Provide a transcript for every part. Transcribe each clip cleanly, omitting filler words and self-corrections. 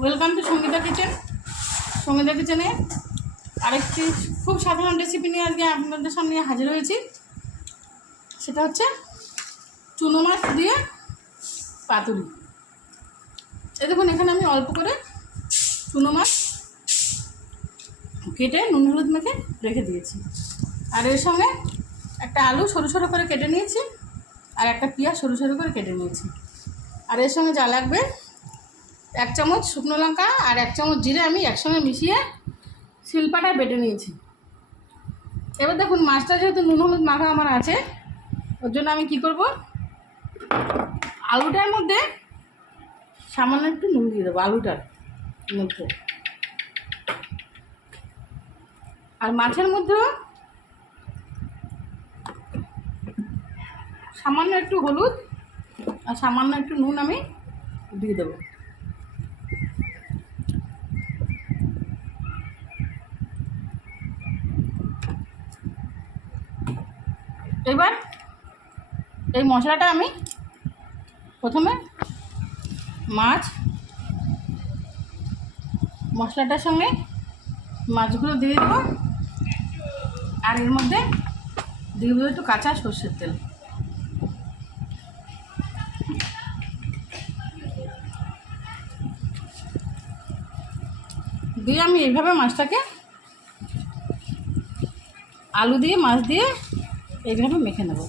Welcome to Sangeeta kitchen. Sangeeta কিচেনে আরেকটি খুব সাধারণ রেসিপি নিয়ে আজকে আপনাদের সামনে হাজির হয়েছি। সেটা হচ্ছে চুনো মাছ দিয়ে পাতুরি। এই দেখুন, এখানে আমি অল্প করে চুনো মাছ কেটে নুন হলুদ মেখে রেখে দিয়েছি। আর এর সঙ্গে একটা আলু সরু সরু করে কেটে নিয়েছি, আর একটা পেঁয়াজ সরু সরু করে কেটে নিয়েছি। আর এর সঙ্গে যা লাগবে, 1 চামচ শুকনো লঙ্কা আর 1 চামচ জিরে আমি একসঙ্গে মিশিয়ে শিলপাটায় বেটে নিয়েছি। এবার দেখুন, মাছটা যেহেতু নুন হলুদ মাখা আমার আছে, ওর জন্য আমি কি করব, আলুটার মধ্যে সামান্য একটু নুন দিয়ে দেবো আলুটার মধ্যে, আর মাছের মধ্যেও সামান্য একটু হলুদ আর সামান্য একটু নুন আমি দিয়ে দেবো। এবার এই মশলাটা আমি প্রথমে মশলাটার সঙ্গে মাছগুলো দিয়ে দেবো, আর এর মধ্যে দিয়ে দেবো একটু কাঁচা সর্ষের তেল। দিয়ে আমি এইভাবে মাছটাকে আলু দিয়ে মাছ দিয়ে এইভাবে মেখে নেব।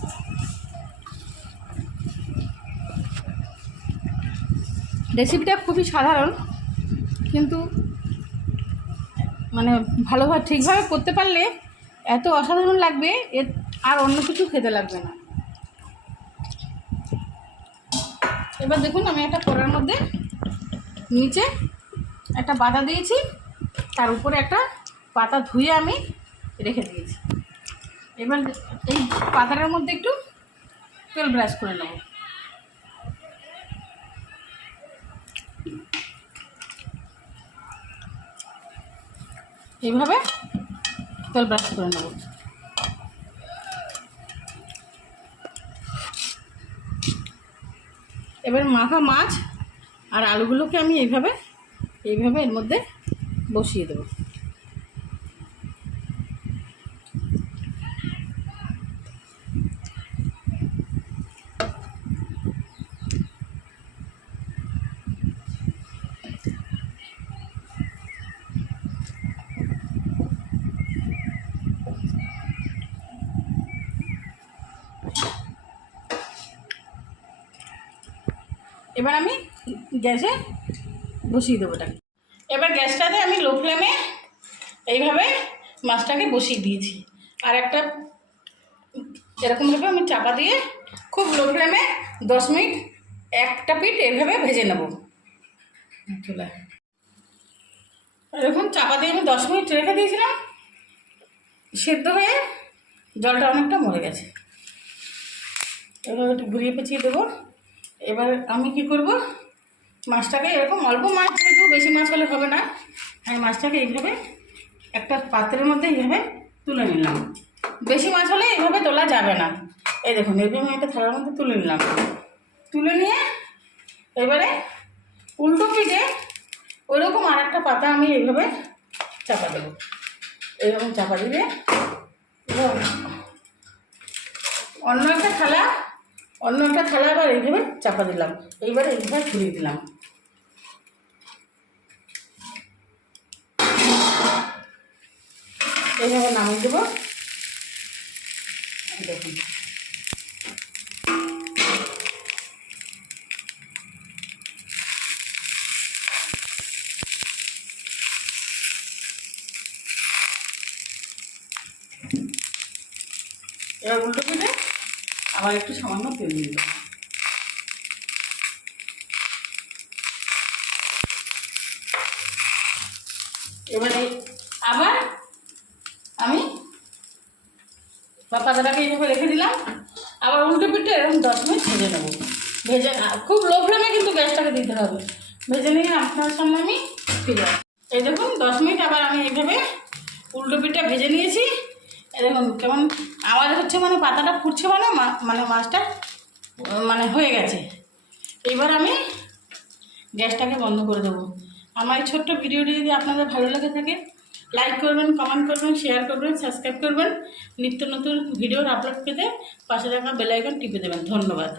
রেসিপিটা খুবই সাধারণ, কিন্তু মানে ভালোভাবে ঠিকভাবে করতে পারলে এত অসাধারণ লাগবে, এর আর অন্য কিছু খেতে লাগবে না। এবার দেখুন, আমি একটা কড়ার মধ্যে নিচে একটা পাতা দিয়েছি, তার উপরে একটা পাতা ধুয়ে আমি রেখে দিয়েছি। এবার এই পাতাটার মধ্যে একটু তেল ব্রাশ করে নেব। এইভাবে তেল ব্রাশ করে নেব। এবার মাখা মাছ আর আলুগুলোকে আমি এইভাবে এর মধ্যে বসিয়ে দেব। এবার আমি গ্যাসে বসিয়ে দেবো ওটাকে। এবার গ্যাসটাতে আমি লো ফ্লেমে এইভাবে মাছটাকে বসিয়ে দিয়েছি, আর একটা এরকমভাবে আমি চাপা দিয়ে খুব লো ফ্লেমে 10 মিনিট একটা পিঠ এইভাবে ভেজে নেব। চলে এরকম চাপা দিয়ে আমি 10 মিনিট রেখে দিয়েছিলাম, সেদ্ধ হয়ে জলটা অনেকটা মরে গেছে। এবার একটু ঘুরিয়ে পেঁচিয়ে দেবো। এবার আমি কি করব, মাছটাকে এরকম অল্প মাছ, যেহেতু বেশি মাছ হলে হবে না, আমি মাছটাকে এইভাবে একটা পাত্রের মধ্যে এইভাবে তুলে নিলাম। বেশি মাছ হলে এইভাবে তোলা যাবে না। এই দেখুন, এইভাবে আমি একটা থালার মধ্যে তুলে নিলাম। তুলে নিয়ে এবারে উল্টো পিঠে ওইরকম আর একটা পাতা আমি এইভাবে চাপা দেবো। এইরকম চাপা দিলে অন্য একটা থালা আবার এইভাবে চাপা দিলাম। এইবারে এইভাবে ঘুরিয়ে দিলাম। এইভাবে নামিয়ে দেবো। দেখুন, এবার উল্টো পিঠে আবার একটু সামান্য তেল দিয়ে দেবো। এবারে আবার আমি পাতাটাকে এইভাবে রেখে দিলাম, আবার উল্টো পিঠে এরকম 10 মিনিট ভেজে নেবো। ভেজে খুব লো ফ্লেমে কিন্তু গ্যাসটাকে দিতে হবে। ভেজে নিয়ে আপনার সামনে আমি ফিরে আসি। এই দেখুন, 10 মিনিট আবার আমি এইভাবে উল্টো পিঠটা ভেজে নিয়েছি। এই দেখুন কেমন আওয়াজ হচ্ছে, মানে পাতাটা ফুটছে, মানে মাছটা মানে হয়ে গেছে। এবার আমি গ্যাসটাকে বন্ধ করে দেবো। আমার এই ছোট্ট ভিডিওটি যদি আপনাদের ভালো লেগে থাকে লাইক করবেন, কমেন্ট করবেন, শেয়ার করবেন, সাবস্ক্রাইব করবেন। নিত্য নতুন ভিডিওর আপলোড পেতে পাশে থাকা বেল আইকন টিপে দেবেন। ধন্যবাদ।